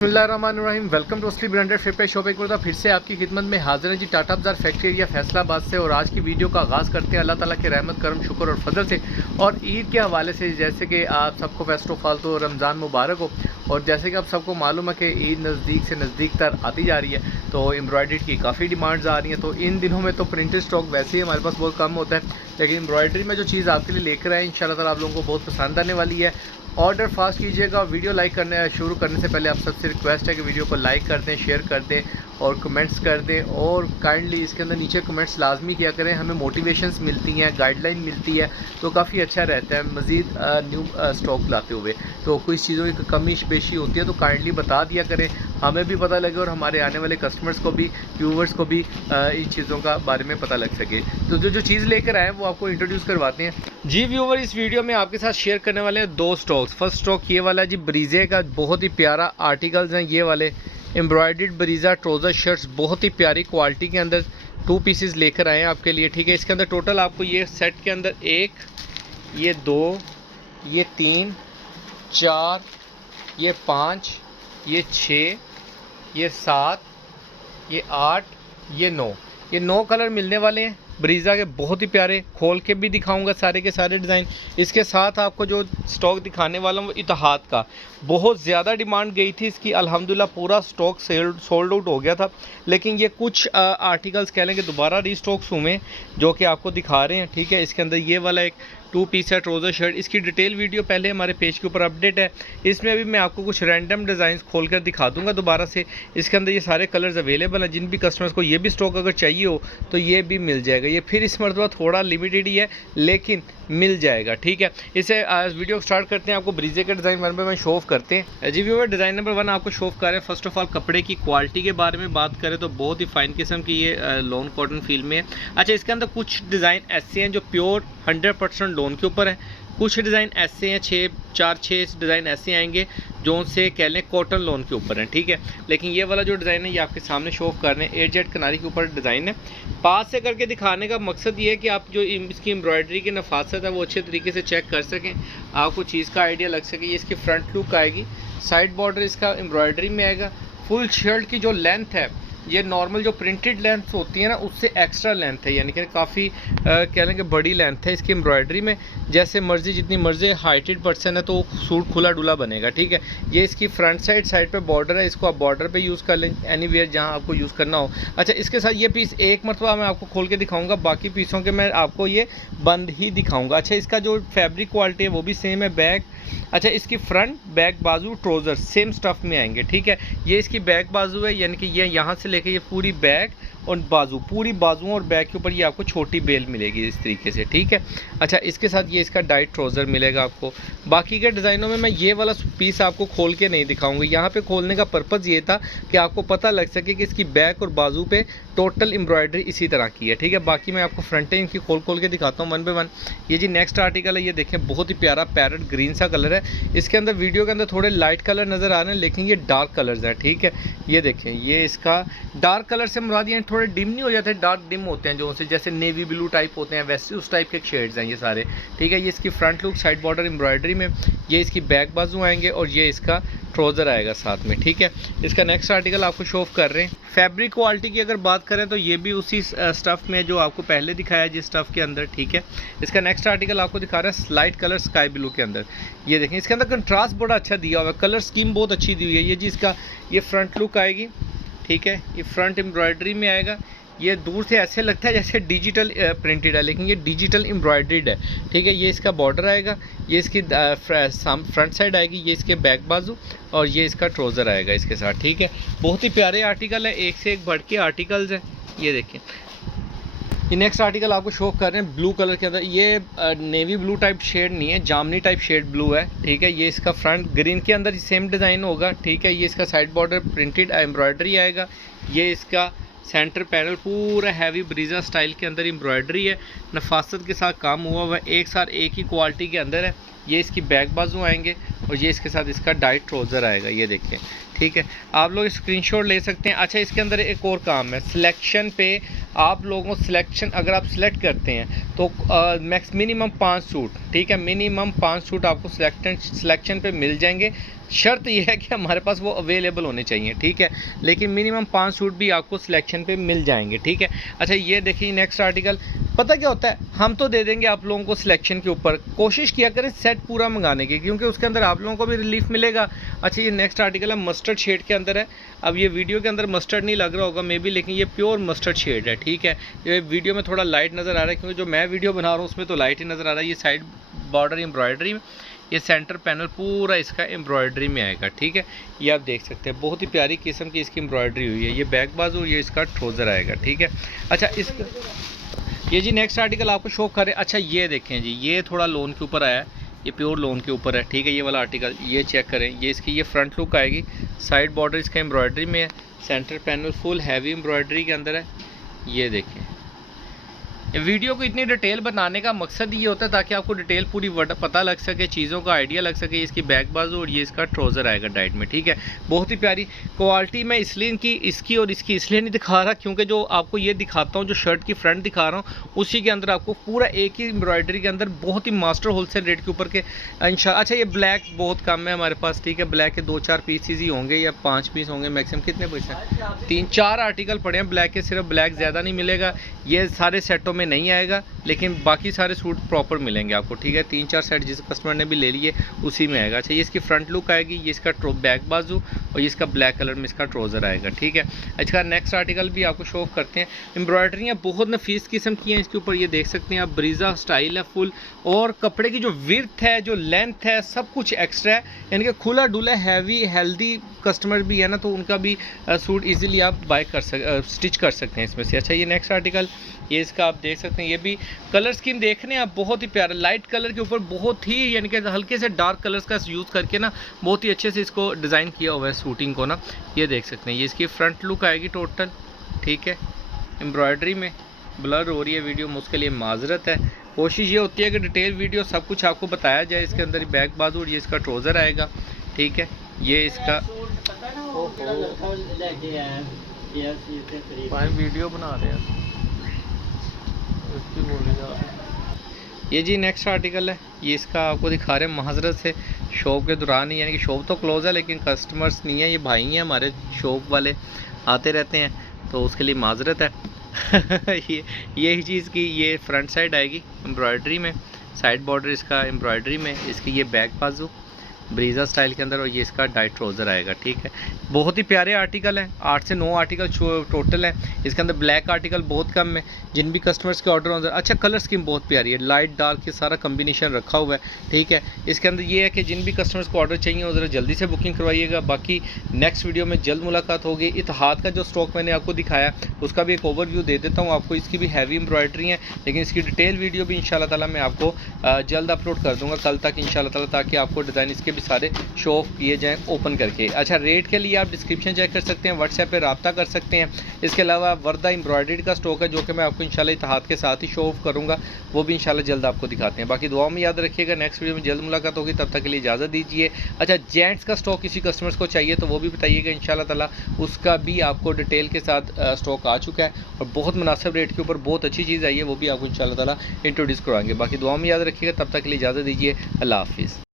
बिस्मिल्लाहिर्रहमानिर्रहीम। Welcome to असली branded फिर पे शॉप एक बार फिर से आपकी खिदमत में हाजिर है जी, टाटा बाजार फैक्ट्री एरिया फैसलाबाद से। और आज की वीडियो का आगाज़ करते हैं अल्लाह ताला के रहमत करम शुक्र और फजल से और ईद के हवाले से। जैसे कि आप सबको फर्स्ट ऑफ ऑल तो रमज़ान मुबारक हो, और जैसे कि आप सबको मालूम है कि ईद नज़दीक से नज़दीक तर आती जा रही है, तो एम्ब्रॉयडरी की काफ़ी डिमांड्स आ रही हैं। तो इन दिनों में तो प्रिंटेड स्टॉक वैसे ही हमारे पास बहुत कम होता है, लेकिन एम्ब्रॉयडरी में जो चीज़ आपके लिए लेकर आए इंशाल्लाह ताला आप लोगों को बहुत पसंद आने वाली है। ऑर्डर फास्ट कीजिएगा। वीडियो लाइक करने शुरू करने से पहले आप सबसे रिक्वेस्ट है कि वीडियो को लाइक कर दें, शेयर कर दें और कमेंट्स कर दें। और काइंडली इसके अंदर नीचे कमेंट्स लाजमी किया करें, हमें मोटिवेशंस मिलती हैं, गाइडलाइन मिलती है, तो काफ़ी अच्छा रहता है मज़ीद न्यू स्टॉक लाते हुए। तो कुछ चीज़ों की कमी पेशी होती है तो काइंडली बता दिया करें, हमें भी पता लगे और हमारे आने वाले कस्टमर्स को भी, व्यूवर्स को भी इन चीज़ों का बारे में पता लग सके। तो जो चीज़ लेकर आए वो आपको इंट्रोड्यूस करवाते हैं जी व्यूवर। इस वीडियो में आपके साथ शेयर करने वाले हैं दो स्टॉक्स। फर्स्ट स्टॉक ये वाला है जी, ब्रीजे का बहुत ही प्यारा आर्टिकल्स हैं ये वाले, एम्ब्रॉयडर्ड ब्रीजा ट्राउज़र शर्ट्स, बहुत ही प्यारी क्वालिटी के अंदर 2 पीसेस लेकर आए हैं आपके लिए। ठीक है, इसके अंदर टोटल आपको ये सेट के अंदर 1, ये 2, ये 3, 4, ये 5, ये 6, ये 7, ये 8, ये 9 कलर मिलने वाले हैं ब्रीज़ा के, बहुत ही प्यारे। खोल के भी दिखाऊंगा सारे के सारे डिज़ाइन। इसके साथ आपको जो स्टॉक दिखाने वाला हूँ वो इतिहाद का, बहुत ज़्यादा डिमांड गई थी इसकी, अल्हम्दुलिल्लाह पूरा स्टॉक सोल्ड आउट हो गया था। लेकिन ये कुछ आर्टिकल्स कह लें कि दोबारा रीस्टॉक्स हुए जो कि आपको दिखा रहे हैं। ठीक है, इसके अंदर ये वाला एक 2 पीस है ट्राउज़र शर्ट, इसकी डिटेल वीडियो पहले हमारे पेज के ऊपर अपडेट है। इसमें अभी मैं आपको कुछ रैंडम डिज़ाइन खोल कर दिखा दूंगा दोबारा से। इसके अंदर ये सारे कलर्स अवेलेबल हैं, जिन भी कस्टमर्स को ये भी स्टॉक अगर चाहिए हो तो ये भी मिल जाएगा। ये फिर इस मरतबा थोड़ा लिमिटेड ही है लेकिन मिल जाएगा। ठीक है, इसे वीडियो स्टार्ट करते हैं। आपको ब्रीजे के design one by one show off करते हैं जी व्यूअर। डिज़ाइन नंबर 1 आपको शो ऑफ कर रहे हैं। फर्स्ट ऑफ ऑल कपड़े की क्वालिटी के बारे में बात करें तो बहुत ही फाइन किस्म की ये लॉन कॉटन फील में है। अच्छा, इसके अंदर कुछ डिज़ाइन ऐसे हैं जो प्योर 100% लॉन के ऊपर है, कुछ डिज़ाइन ऐसे हैं 6 डिज़ाइन ऐसे आएंगे जो से कह लें कॉटन लॉन के ऊपर हैं। ठीक है, लेकिन ये वाला जो डिज़ाइन है ये आपके सामने शो ऑफ कर रहे हैं, 8 जेट किनारी के ऊपर डिज़ाइन है। पास से करके दिखाने का मकसद ये है कि आप जो इसकी एम्ब्रॉयडरी की नफासत है वो अच्छे तरीके से चेक कर सकें, आपको चीज़ का आइडिया लग सके। ये इसकी फ्रंट लुक आएगी, साइड बॉर्डर इसका एम्ब्रॉयडरी में आएगा। फुल शर्ट की जो लेंथ है ये नॉर्मल जो प्रिंटेड लेंथ होती है ना उससे एक्स्ट्रा लेंथ है, यानी कि काफ़ी कह लें कि बड़ी लेंथ है इसकी एम्ब्रॉयडरी में। जैसे मर्जी जितनी मर्जी हाइटेड पर्सन है तो सूट खुला डुला बनेगा। ठीक है, ये इसकी फ्रंट साइड पे बॉर्डर है, इसको आप बॉर्डर पे यूज़ कर लें एनीवेयर जहां आपको यूज़ करना हो। अच्छा, इसके साथ ये पीस एक मरतबा मैं आपको खोल के दिखाऊंगा, बाकी पीसों के मैं आपको ये बंद ही दिखाऊंगा। अच्छा, इसका जो फैब्रिक क्वालिटी है वो भी सेम है। बैक, अच्छा इसकी फ्रंट बैक बाजू ट्राउज़र सेम स्टफ़ में आएंगे। ठीक है, ये इसकी बैक बाजू है, यानी कि ये यहाँ से लेके ये पूरी बैक और बाजू, पूरी बाजुओं और बैक के ऊपर ये आपको छोटी बेल मिलेगी इस तरीके से। ठीक है, अच्छा इसके साथ ये इसका डाइट ट्राउज़र मिलेगा आपको। बाकी के डिज़ाइनों में मैं ये वाला पीस आपको खोल के नहीं दिखाऊंगा, यहाँ पे खोलने का पर्पज़ ये था कि आपको पता लग सके कि इसकी बैक और बाजू पे टोटल एम्ब्रॉयडरी इसी तरह की है। ठीक है, बाकी मैं आपको फ्रंटें इनकी खोल के दिखाता हूँ वन बाय वन। ये जी नेक्स्ट आर्टिकल है, ये देखें बहुत ही प्यारा पैरेट ग्रीन सा कलर है। इसके अंदर वीडियो के अंदर थोड़े लाइट कलर नज़र आ रहे हैं लेकिन ये डार्क कलर्स हैं। ठीक है, ये देखें, ये इसका डार्क कलर से मुराद ये थोड़े डिम नहीं हो जाते, डार्क डिम होते हैं जो से जैसे नेवी ब्लू टाइप होते हैं वैसे उस टाइप के शेड्स हैं ये सारे। ठीक है, ये इसकी front look, side border embroidery में, ये इसकी बैक बाजू आएंगे और ये इसका ट्राउज़र आएगा साथ में। ठीक है, इसका नेक्स्ट आर्टिकल आपको शो ऑफ कर रहे हैं। फैब्रिक क्वालिटी की अगर बात करें तो ये भी उसी स्टफ़ में जो आपको पहले दिखाया जिस स्टफ़ के अंदर। ठीक है, इसका नेक्स्ट आर्टिकल आपको दिखा रहा है स्लाइट कलर स्काई ब्लू के अंदर। ये देखें, इसके अंदर कंट्रास्ट बड़ा अच्छा दिया हुआ है, कलर स्कीम बहुत अच्छी दी हुई है। ये जी इसका ये फ्रंट लुक आएगी। ठीक है, ये फ्रंट एम्ब्रॉयडरी में आएगा। ये दूर से ऐसे लगता है जैसे डिजिटल प्रिंटेड है लेकिन ये डिजिटल एम्ब्रॉयडर्ड है। ठीक है, ये इसका बॉर्डर आएगा, ये इसकी फ्रंट साइड आएगी, ये इसके बैक बाजू और ये इसका ट्राउज़र आएगा इसके साथ। ठीक है, बहुत ही प्यारे आर्टिकल है, एक से एक बढ़ के आर्टिकल्स हैं। ये देखें, ये नेक्स्ट आर्टिकल आपको शो कर रहे हैं ब्लू कलर के अंदर। ये नेवी ब्लू टाइप शेड नहीं है, जामनी टाइप शेड ब्लू है। ठीक है, ये इसका फ्रंट ग्रीन के अंदर सेम डिज़ाइन होगा। ठीक है, ये इसका साइड बॉर्डर प्रिंटेड एम्ब्रॉयडरी आएगा। ये इसका सेंटर पैनल पूरा हैवी ब्रीजा स्टाइल के अंदर एम्ब्रॉयडरी है, नफासत के साथ काम हुआ हुआ है, एक साथ एक ही क्वालिटी के अंदर है। ये इसकी बैक बाजू आएंगे और ये इसके साथ इसका डाइट ट्राउज़र आएगा। ये देखिए, ठीक है, आप लोग स्क्रीनशॉट ले सकते हैं। अच्छा, इसके अंदर एक और काम है, सिलेक्शन पे आप लोगों को सिलेक्शन अगर आप सिलेक्ट करते हैं तो मैक्स मिनिमम 5 सूट, ठीक है, मिनिमम 5 सूट आपको सिलेक्शन पे मिल जाएंगे। शर्त यह है कि हमारे पास वो अवेलेबल होने चाहिए, ठीक है, लेकिन मिनिमम 5 सूट भी आपको सिलेक्शन पे मिल जाएंगे, ठीक है। अच्छा ये देखिए नेक्स्ट आर्टिकल, पता क्या होता है, हम तो दे देंगे आप लोगों को सिलेक्शन के ऊपर, कोशिश किया करें सेट पूरा मंगाने की, क्योंकि उसके अंदर आप लोगों को भी रिलीफ मिलेगा। अच्छा ये नेक्स्ट आर्टिकल है, मस्टर्ड शेड के अंदर है। अब ये वीडियो के अंदर मस्टर्ड नहीं लग रहा होगा मे बी, लेकिन ये प्योर मस्टर्ड शेड है, ठीक है। ये वीडियो में थोड़ा लाइट नज़र आ रहा है, क्योंकि जो मैं वीडियो बना रहा हूँ उसमें तो लाइट ही नज़र आ रहा है। ये साइड बॉर्डर एम्ब्रॉयडरी में, ये सेंटर पैनल पूरा इसका एम्ब्रॉयडरी में आएगा, ठीक है। ये आप देख सकते हैं, बहुत ही प्यारी किस्म की इसकी एम्ब्रॉयडरी हुई है। ये बैक बाजू, ये इसका ट्राउज़र आएगा, ठीक है। अच्छा इस ये जी नेक्स्ट आर्टिकल आपको शो करें। अच्छा ये देखें जी, ये थोड़ा लोन के ऊपर आया है, ये प्योर लोन के ऊपर है, ठीक है। ये वाला आर्टिकल ये चेक करें, ये इसकी ये फ्रंट लुक आएगी, साइड बॉर्डर इसका एम्ब्रॉयडरी में है, centre panel full heavy embroidery के अंदर है। ये देखें, वीडियो को इतनी डिटेल बनाने का मकसद ये होता है ताकि आपको डिटेल पूरी पता लग सके, चीज़ों का आइडिया लग सके। इसकी बैक बाजू और ये इसका ट्राउज़र आएगा डाइट में, ठीक है। बहुत ही प्यारी क्वालिटी। मैं इसलिए इसकी और इसकी इसलिए नहीं दिखा रहा, क्योंकि जो आपको ये दिखाता हूँ, जो शर्ट की फ्रंट दिखा रहा हूँ, उसी के अंदर आपको पूरा एक ही एम्ब्रॉयडरी के अंदर बहुत ही मास्टर होलसेल रेट के ऊपर के इंशाल्लाह। अच्छा ये ब्लैक बहुत कम है हमारे पास, ठीक है, ब्लैक के 2-4 पीसीज ही होंगे या 5 पीस होंगे मैक्सिमम। कितने पैसे? 3-4 आर्टिकल पड़े हैं ब्लैक के, सिर्फ ब्लैक ज़्यादा नहीं मिलेगा, ये सारे सेटों में नहीं आएगा, लेकिन बाकी सारे सूट प्रॉपर मिलेंगे आपको, ठीक है। 3-4 सेट जिस कस्टमर ने भी ले लिए उसी में आएगा। अच्छा ये इसकी फ्रंट लुक आएगी, ये इसका बैक बाजू और ये इसका ब्लैक कलर में इसका ट्राउज़र आएगा, ठीक है। अच्छा नेक्स्ट आर्टिकल भी आपको शो करते हैं। एम्ब्रॉयडरियाँ बहुत नफीस किस्म की हैं इसके ऊपर, ये देख सकते हैं आप, ब्रीजा स्टाइल है फुल, और कपड़े की जो विड्थ है, जो लेंथ है, सब कुछ एक्स्ट्रा है, यानी कि खुला डुला हैवी हेल्दी कस्टमर भी है ना, तो उनका भी सूट ईजिली आप बाय कर स्टिच कर सकते हैं इसमें से। अच्छा ये नेक्स्ट आर्टिकल, ये इसका आप देख सकते हैं, ये भी कलर स्कीम देख रहे हैं आप, बहुत ही प्यारा लाइट कलर के ऊपर बहुत ही, यानी कि हल्के से डार्क कलर्स का यूज़ करके ना बहुत ही अच्छे से इसको डिज़ाइन किया हुआ है सूटिंग को ना। ये देख सकते हैं, ये इसकी फ्रंट लुक आएगी टोटल, ठीक है। एम्ब्रॉयडरी में ब्लर हो रही है वीडियो, उसके लिए माजरत है। कोशिश ये होती है कि डिटेल वीडियो सब कुछ आपको बताया जाए। इसके अंदर बैक बाजू और ये इसका ट्राउज़र आएगा, ठीक है। ये इसका वीडियो बना रहे हैं, ये जी नेक्स्ट आर्टिकल है, ये इसका आपको दिखा रहे हैं माजरत से शॉप के दौरान ही, यानी कि शॉप तो क्लोज है लेकिन कस्टमर्स नहीं है, ये भाई हैं हमारे शॉप वाले, आते रहते हैं, तो उसके लिए माजरत है। यही चीज़ की ये फ्रंट साइड आएगी एम्ब्रॉयडरी में, साइड बॉर्डर इसका एम्ब्रॉयडरी में, इसकी ये बैक बाजू ब्रीजा स्टाइल के अंदर, और ये इसका डाइट ट्राउज़र आएगा, ठीक है। बहुत ही प्यारे आर्टिकल हैं, 8 से 9 आर्टिकल टोटल हैं। इसके अंदर ब्लैक आर्टिकल बहुत कम है, जिन भी कस्टमर्स के ऑर्डर होंगे। अच्छा कलर स्कीम बहुत प्यारी है, लाइट डार्क के सारा कम्बिनेशन रखा हुआ है, ठीक है। इसके अंदर ये है कि जिन भी कस्टमर्स को ऑर्डर चाहिए वो ज़रा जल्दी से बुकिंग करवाइएगा। बाकी नेक्स्ट वीडियो में जल्द मुलाकात होगी। इत्तेहाद का जो स्टॉक मैंने आपको दिखाया उसका भी एक ओवरव्यू दे देता हूँ आपको, इसकी भी हैवी एम्ब्रॉयडरी है, लेकिन इसकी डिटेल वीडियो भी इंशाल्लाह ताला मैं आपको जल्द अपलोड कर दूँगा कल तक इंशाल्लाह ताला, ताकि आपको डिज़ाइन इसके भी सारे शो ऑफ किए जाएँ ओपन करके। अच्छा रेट के लिए आप डिस्क्रिप्शन चेक कर सकते हैं, व्हाट्सएप पे रब्ता कर सकते हैं। इसके अलावा वर्दा एम्ब्रॉयडरी का स्टॉक है जो कि मैं आपको इंशाल्लाह इत्तेहाद के साथ ही शो ऑफ करूँगा, वो भी इंशाल्लाह जल्द आपको दिखाते हैं। बाकी दुआ में याद रखिएगा, नेक्स्ट वीडियो में जल्द मुलाकात होगी, तब तक के लिए इजाज़त दीजिए। अच्छा जेंट्स का स्टॉक किसी कस्टमर्स को चाहिए तो वो भी बताइएगा इंशाल्लाह ताला, उसका भी आपको डिटेल के साथ स्टॉक आ चुका है और बहुत मुनासिब रेट के ऊपर बहुत अच्छी चीज़ आई है, वो भी आपको इंशाल्लाह ताला इंट्रोड्यूस करवाएंगे। बाकी दुआ में याद रखिएगा, तब तक के लिए इजाज़त दीजिए। अल्लाह हाफिज़।